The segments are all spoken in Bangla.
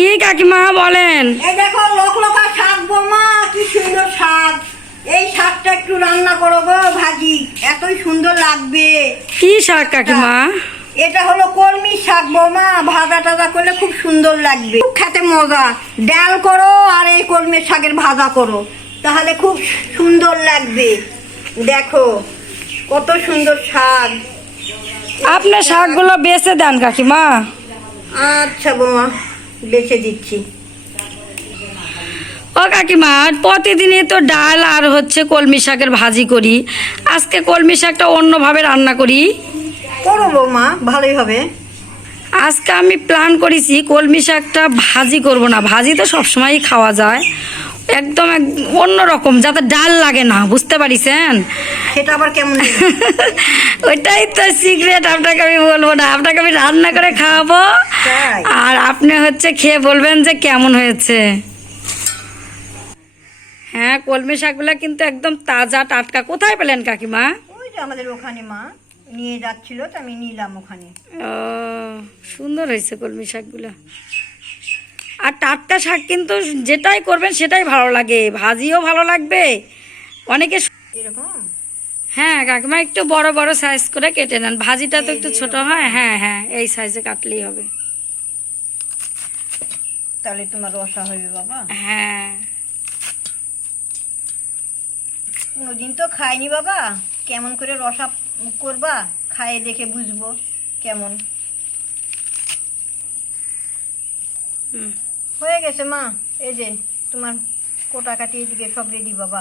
কি কাকিমা বলেন? এই দেখো লকলকা শাক বৌমা, কি সুন্দর শাক। এই শাকটা একটু রান্না করো গো, ভাজি, এতই সুন্দর লাগবে। কি শাক কাকিমা? এটা হলো কলমি শাক বৌমা, ভাজা টাজা করলে খুব সুন্দর লাগবে, খুব খেতে মজা। ডাল করো আর এই কলমি শাকের ভাজা করো, তাহলে খুব সুন্দর লাগবে। দেখো কত সুন্দর শাক। আপনার শাকগুলো বেচে দেন কাকিমা। আচ্ছা বৌমা, বেছে দিচ্ছি। ও কাকিমা, প্রতিদিনই তো ডাল আর হচ্ছে কলমি শাকের ভাজি করি, আজকে কলমি শাকটা অন্যভাবে রান্না করি। করো বৌমা, ভালোই হবে। আজকে আমি প্ল্যান করেছি কলমি শাকটা ভাজি করব না, ভাজি তো সবসময়ই খাওয়া যায়, একদম অন্যরকম, যাতে ডাল লাগে না, বুঝতে পারিছেন? সেটা আবার কেমন? ওইটাই তো সিক্রেট, আপনাকে আমি বলবো না, আপনাকে আমি রান্না করে খাওয়াবো, তাই? আর আপনি হচ্ছে খেয়ে বলবেন যে কেমন হয়েছে। হ্যাঁ, কলমি শাকগুলো কিন্তু একদম তাজা টাটকা। কোথায় পেলেন কাকিমা? ওই যে আমাদের ওখানে মা নিয়ে যাচ্ছিল, তো আমি নিলাম ওখানে। ও, সুন্দর হয়েছে কলমি শাকগুলো। আর টাটকা শাক কিন্তু যেটাই করবেন সেটাই ভালো লাগে, ভাজিও ভালো লাগবে অনেকে। এরকম? হ্যাঁ কাকিমা, একটু বড় বড় সাইজ করে কেটে নেন, ভাজিটা তো একটু ছোট হয়। হ্যাঁ হ্যাঁ, এই সাইজে কাটলেই হবে। তাহলে তোমার রসা হবে বাবা। হ্যাঁ, কোনোদিন তো খাইনি বাবা, কেমন করে রসা করবা, খাইয়ে দেখে বুঝবো কেমন হুম। হয়ে গেছে মা। এই যে তোমার কোটা কাটি এদিকে সব রেডি বাবা।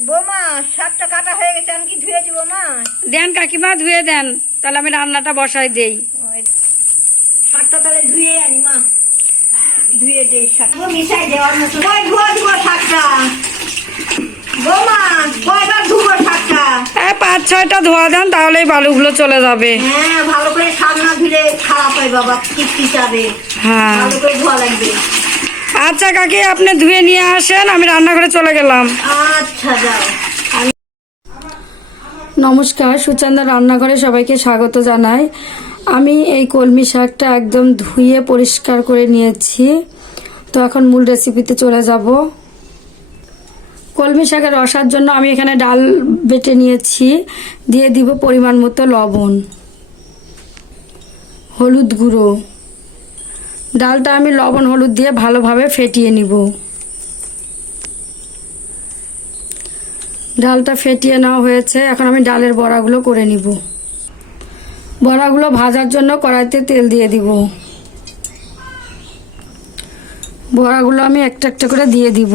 বৌমা, শাকটা কাটা হয়ে গেছে, আমি কি ধুয়ে দিব মা? দেন কাকিমা, ধুয়ে দেন, তাহলে আমি রান্নাটা বসাই দেই। ওই শাকটা তাহলে ধুয়ে আনি মা, ধুয়ে দেই শাক মিশাই দেওয়ার মতো। কয় ধোয়া দিব শাকটা বৌমা, কয়বার ধুবো শাকটা? 5-6টা ধোয়া দেন, তাহলেই বালুগুলো চলে যাবে। হ্যাঁ, ভালো করে শাক না ধুলে খারাপ হয় বাবা, চিটচিটাবে। হ্যাঁ, ভালো করে ধোয়া লাগবে। আচ্ছা কাকি, আপনি ধুয়ে নিয়ে আসেন, আমি রান্নাঘরে চলে গেলাম। আচ্ছা যাও। নমস্কার, সুচন্দা রান্নাঘরে সবাইকে স্বাগত জানাই। আমি এই কলমি শাকটা একদম ধুয়ে পরিষ্কার করে নিয়েছি, তো এখন মূল রেসিপিতে চলে যাব। কলমি শাকের রসার জন্য আমি এখানে ডাল বেটে নিয়েছি, দিয়ে দিব পরিমাণ মতো লবণ, হলুদ গুঁড়ো। ডালটা আমি লবণ হলুদ দিয়ে ভালোভাবে ফেটিয়ে নিব। ডালটা ফেটিয়ে নেওয়া হয়েছে, এখন আমি ডালের বড়াগুলো করে নিব। বড়াগুলো ভাজার জন্য কড়াইতে তেল দিয়ে দিব। বড়াগুলো আমি একটা একটা করে দিয়ে দিব।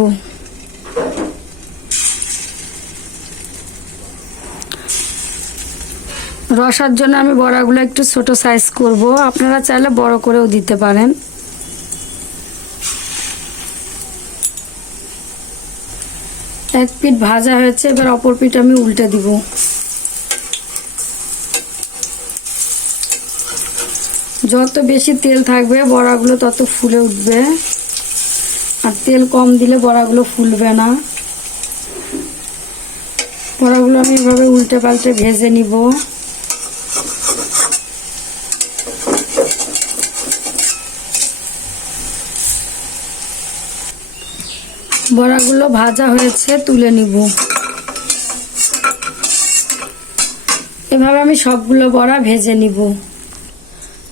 রসার জন্য আমি বড়াগুলো একটু ছোট সাইজ করব, আপনারা চাইলে বড় করেও দিতে পারেন। এক পিঠ ভাজা হয়েছে, এবার অপর পিঠ আমি উল্টে দিব। যত বেশি তেল থাকবে বড়াগুলো তত ফুলে উঠবে, আর তেল কম দিলে বড়াগুলো ফুলবে না। বড়াগুলো আমি এভাবে উল্টে পাল্টে ভেজে নিব। বড়াগুলো ভাজা হয়েছে, তুলে নিব। এভাবে আমি সবগুলো বড়া ভেজে নিব।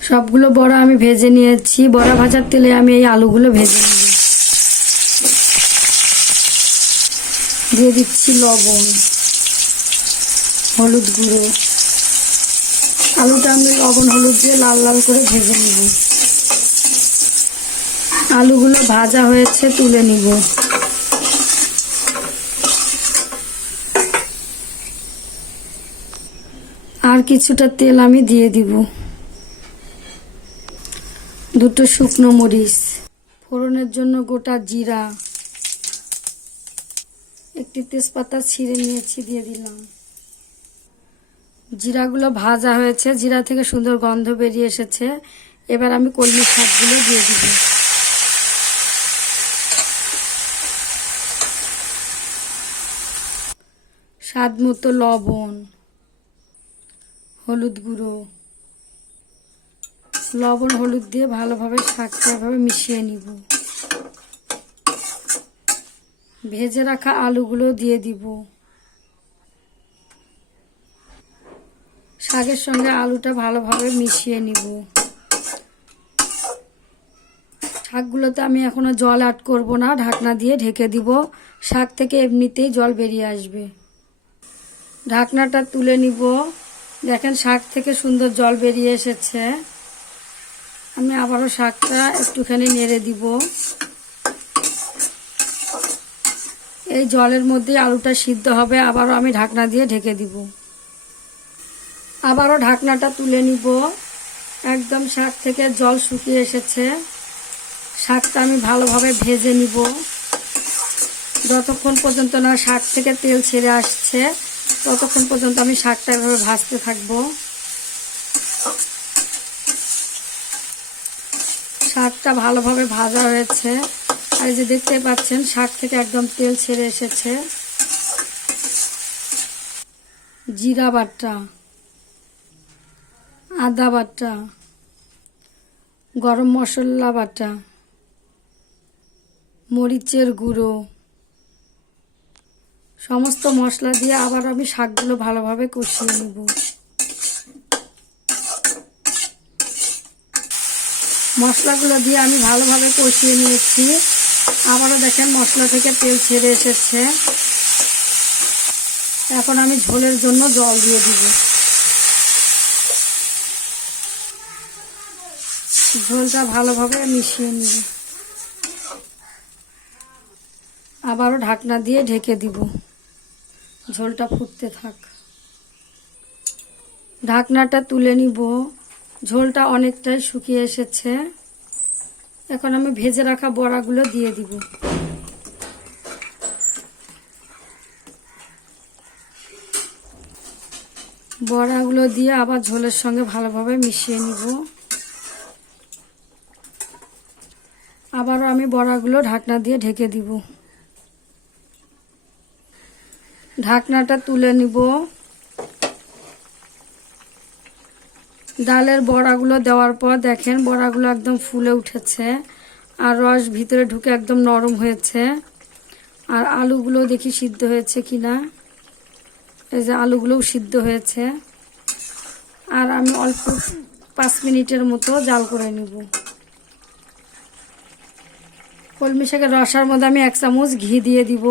সবগুলো বড়া আমি ভেজে নিয়েছি। বড়া ভাজার তেলে আমি এই আলুগুলো ভেজে নিব। দিয়ে দিচ্ছি লবণ, হলুদ গুঁড়ো। আলুটা আমি লবণ হলুদ দিয়ে লাল লাল করে ভেজে নিব। আলুগুলো ভাজা হয়েছে, তুলে নিব। আর কিছুটা তেল আমি দিয়ে দিব। দুটো শুকনো মরিচ, ফোড়নের জন্য গোটা জিরা, একটি তেজপাতা ছিঁড়ে নিয়েছি, দিয়ে দিলাম। জিরাগুলো ভাজা হয়েছে, জিরা থেকে সুন্দর গন্ধ বেরিয়ে এসেছে। এবার আমি কলমি শাকগুলো দিয়ে দিব। স্বাদ মতো লবণ, হলুদ গুঁড়ো, লবণ হলুদ দিয়ে ভালোভাবে শাকটা এভাবে মিশিয়ে নিব। ভেজে রাখা আলুগুলো দিয়ে দিব। শাকের সঙ্গে আলুটা ভালোভাবে মিশিয়ে নিব। শাকগুলোতে আমি এখনো জল অ্যাড করব না, ঢাকনা দিয়ে ঢেকে দিব। শাক থেকে এমনিতেই জল বেরিয়ে আসবে। ঢাকনাটা তুলে নিব। দেখেন শাক থেকে সুন্দর জল বেরিয়ে এসেছে। আমি আবারও শাকটা একটুখানি নেড়ে দিব। এই জলের মধ্যে আলুটা সিদ্ধ হবে। আবারও আমি ঢাকনা দিয়ে ঢেকে দিব। আবারও ঢাকনাটা তুলে নিব। একদম শাক থেকে জল শুকিয়ে এসেছে। শাকটা আমি ভালোভাবে ভেজে নিব। যতক্ষণ পর্যন্ত না শাক থেকে তেল ছেড়ে আসছে ততক্ষণ পর্যন্ত আমি শাকটা এভাবে ভাজতে থাকব। শাকটা ভালোভাবে ভাজা হয়েছে। আর এই যে দেখতে পাচ্ছেন শাক থেকে একদম তেল ছেড়ে এসেছে। জিরা বাটা, আদা বাটা, গরম মশলা বাটা, মরিচের গুঁড়ো, সমস্ত মশলা দিয়ে আবার আমি শাকগুলো ভালোভাবে কষিয়ে নেব। মশলাগুলো দিয়ে আমি ভালোভাবে কষিয়ে নিয়েছি। আবারও দেখেন মশলা থেকে তেল ছেড়ে এসেছে। এখন আমি ঝোলের জন্য জল দিয়ে দিব। ঝোলটা ভালোভাবে মিশিয়ে নিব। আবারও ঢাকনা দিয়ে ঢেকে দিব। ঝোলটা ফুটতে থাক। ঢাকনাটা তুলে নিব। ঝোলটা অনেকটাই শুকিয়ে এসেছে। এখন আমি ভেজে রাখা বড়াগুলো দিয়ে দিব। বড়াগুলো দিয়ে আবার ঝোলের সঙ্গে ভালোভাবে মিশিয়ে নিব। আবারও আমি বড়াগুলো ঢাকনা দিয়ে ঢেকে দিব। ঢাকনাটা তুলে নিব। ডালের বড়াগুলো দেওয়ার পর দেখেন বড়াগুলো একদম ফুলে উঠেছে আর রস ভিতরে ঢুকে একদম নরম হয়েছে। আর আলুগুলো দেখি সিদ্ধ হয়েছে কিনা। এই যে আলুগুলোও সিদ্ধ হয়েছে। আর আমি অল্প 5 মিনিটের মতো জাল করে নিব। কলমি শাকের রসার মধ্যে আমি 1 চামচ ঘি দিয়ে দিব।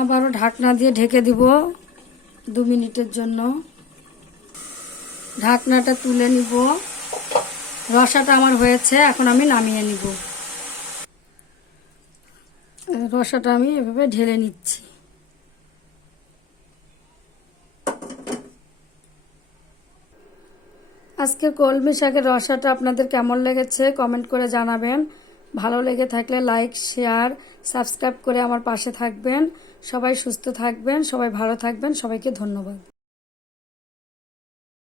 আবারও ঢাকনা দিয়ে ঢেকে দিব 2 মিনিটের জন্য। ঢাকনাটা তুলে নিব। রসাটা আমার হয়েছে। এখন আমি নামিয়ে নিব। রসাটা আমি এভাবে ঢেলে নিচ্ছি। আজকের কলমি শাকের রসাটা আপনাদের কেমন লেগেছে কমেন্ট করে জানাবেন। ভালো লেগে থাকলে লাইক, শেয়ার, সাবস্ক্রাইব করে আমার পাশে থাকবেন। সবাই সুস্থ থাকবেন, সবাই ভালো থাকবেন। সবাইকে ধন্যবাদ।